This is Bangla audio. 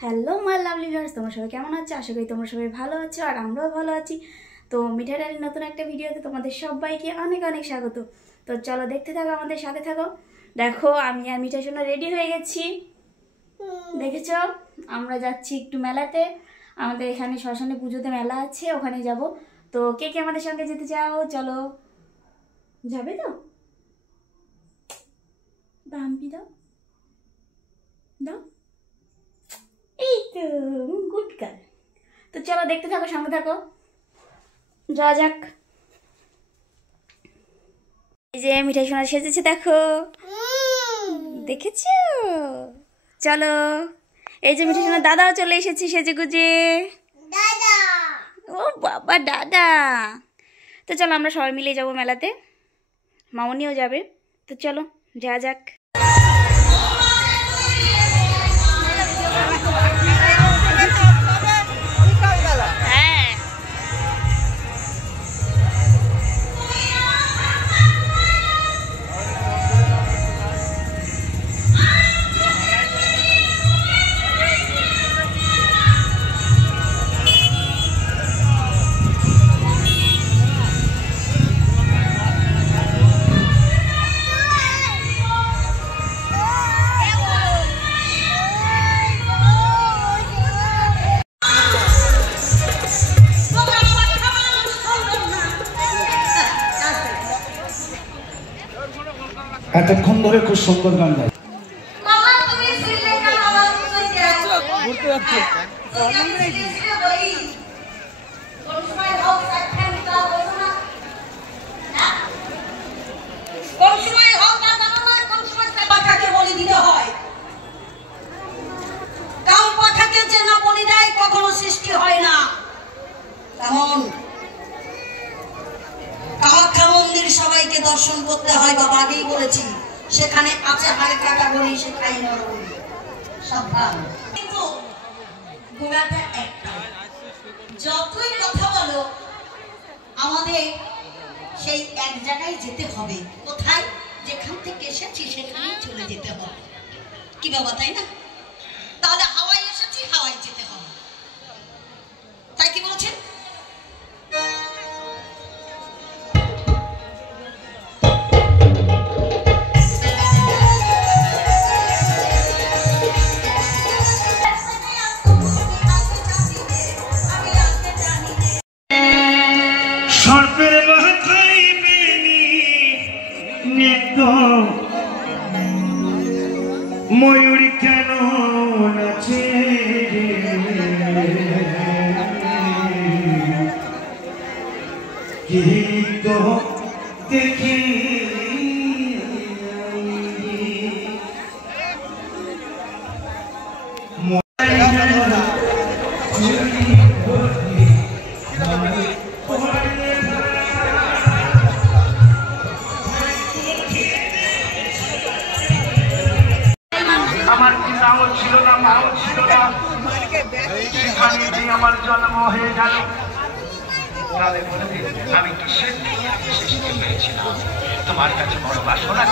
হ্যালো মাই লাভলি ভিউয়ার্স, তোমরা সবাই কেমন আছো? আশা করি তোমরা সবাই ভালো আছো আর আমরাও ভালো আছি। তো মিঠাই ডালির নতুন একটা ভিডিওতে তোমাদের সবাইকে অনেক অনেক স্বাগত। তো চলো দেখতে থাকো, আমাদের সাথে থাকো। দেখো আমি আর মিঠাই সোনা রেডি হয়ে গেছি, দেখেছো? আমরা যাচ্ছি একটু মেলাতে। আমাদের এখানে শ্মশানে পুজোতে মেলা আছে, ওখানে যাব। তো কে কে আমাদের সঙ্গে যেতে চাও? চলো, যাবে তো? হাম্পি দাও দাও, এই তো গুড গার্ল। তো চলো দেখতে থাকো, সঙ্গে থাকো, যাওয়া যাক। এই যে মিঠাই সোনা সেজেছে, দেখো, দেখেছো? চলো, এই যে মিঠাই সোনার দাদাও চলে এসেছে সেজে গুজে। ও বাবা, দাদা! তো চলো আমরা সবাই মিলে যাবো মেলাতে, মামনিও যাবে। তো চলো যাওয়া যাক। এতক্ষণ ধরে খুব সুন্দর গান গায়। কখনো সৃষ্টি হয় না। তেমন কামাখ্যা মন্দির সবাইকে দর্শন করতে হয়, বাবা আগেই বলেছি। সেখানে আছে হাই ক্যাটাগরি, সেখানে সাবধান। কিন্তু গোড়াটা একটা, যতই কথা বলো আমাদের সেই এক জায়গায় যেতে হবে। কোথায়? যেখান থেকে এসেছি সেখানেই চলে যেতে হবে। কি বাবা, তাই না? তাহলে হাওয়ায় এসেছি, হাওয়ায় যেতে হবে, তাই কি বলছেন? ময়ূরী কেন নাচে গীত দেখি আমার পিতাও ছিল না, মাও ছিল না, সেখানে আমার জন্ম হয়ে গেল। আমি কিসের দিকে পেয়েছিলাম? তোমার কাছে বড় বাসনা